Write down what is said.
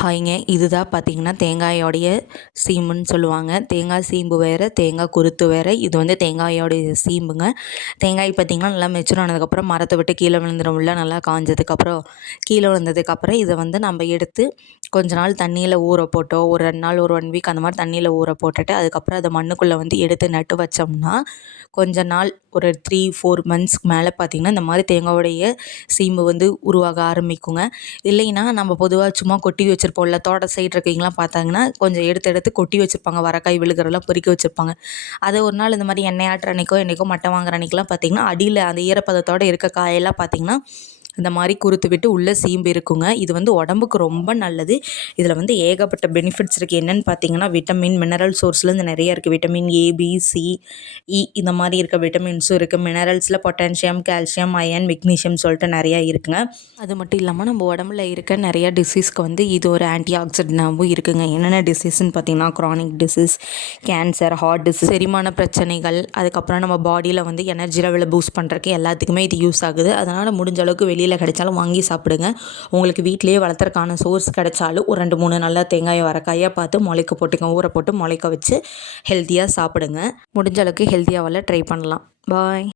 ஹாய்ங்க. இதுதான் பார்த்தீங்கன்னா தேங்காயோடைய சீம்புன்னு சொல்லுவாங்க. தேங்காய் சீம்பு வேறு, தேங்காய் குருத்து வேறு. இது வந்து தேங்காயோடைய சீம்புங்க. தேங்காய் பார்த்திங்கன்னா நல்லா மெச்சூர் ஆனதுக்கப்புறம் மரத்தை விட்டு கீழே விழுந்துரும்ல, நல்லா காஞ்சதுக்கப்புறம் கீழே விழுந்ததுக்கப்புறம் இதை வந்து நம்ம எடுத்து கொஞ்ச நாள் தண்ணியில் ஊற போட்டோ, ஒரு 2 நாள், ஒரு 1 வீக் அந்த மாதிரி தண்ணியில் ஊற போட்டுட்டு அதுக்கப்புறம் அதை மண்ணுக்குள்ளே வந்து எடுத்து நட்டு வச்சோம்னா கொஞ்ச நாள் ஒரு 3-4 மந்த்ஸ்க்கு மேலே பார்த்திங்கன்னா இந்த மாதிரி தேங்காயோடைய சீம்பு வந்து உருவாக ஆரம்பிக்குங்க. இல்லைன்னா நம்ம பொதுவாக சும்மா கொட்டி வச்சுருப்போம்ல, தோட்ட சைடு இருக்கீங்களாம் பார்த்தாங்கன்னா கொஞ்சம் எடுத்து எடுத்து கொட்டி வச்சுருப்பாங்க, வரக்காய் விழுகிறதெல்லாம் பொறுக்கி வச்சுருப்பாங்க. அதை ஒரு நாள் இந்த மாதிரி எண்ணெய் ஆட்டுற அன்றைக்கோ மட்டை வாங்குற அன்றைக்கெலாம் பார்த்திங்கன்னா அடியில் அந்த ஈரப்பதத்தோடு இருக்க காயெல்லாம் பார்த்திங்கன்னா இந்த மாதிரி குறுத்து விட்டு உள்ளே சீம்பு இருக்குங்க. இது வந்து உடம்புக்கு ரொம்ப நல்லது. இதில் வந்து ஏகப்பட்ட பெனிஃபிட்ஸ் இருக்குது. என்னென்னு பார்த்தீங்கன்னா விட்டமின், மினரல் சோர்ஸ்லேருந்து நிறைய இருக்குது. விட்டமின் ஏ, பி, சி, இ இந்த மாதிரி இருக்க விட்டமின்ஸும் இருக்குது. மினரல்ஸில் பொட்டாசியம், கால்சியம், அயன், மெக்னீஷியம் சொல்லிட்டு நிறையா இருக்குங்க. அது மட்டும் இல்லாமல் நம்ம உடம்புல இருக்க நிறைய டிசீஸ்க்கு வந்து இது ஒரு ஆன்டி ஆக்சிடென்ட்டாகவும் இருக்குங்க. என்னென்ன டிசீஸ்ன்னு பார்த்தீங்கன்னா chronic disease, cancer, heart disease, செரிமான பிரச்சனைகள், அதுக்கப்புறம் நம்ம பாடியில் வந்து எனர்ஜி லெவலை பூஸ்ட் பண்ணுறதுக்கு எல்லாத்துக்குமே இது யூஸ் ஆகுது. அதனால் முடிஞ்ச அளவுக்கு வெளியில் கிடைச்சாலும் வாங்கி சாப்பிடுங்க. உங்களுக்கு வீட்டிலேயே வளர்த்துறதுக்கான சோர்ஸ் கிடைச்சாலும் ஒரு 2-3 நல்லா தேங்காயை வரக்காயாக பார்த்து முளைக்க போட்டுங்க, ஊற போட்டு முளைக்க வச்சு ஹெல்த்தியாக சாப்பிடுங்க. முடிஞ்ச அளவுக்கு ஹெல்த்தியாக ட்ரை பண்ணலாம். பாய்.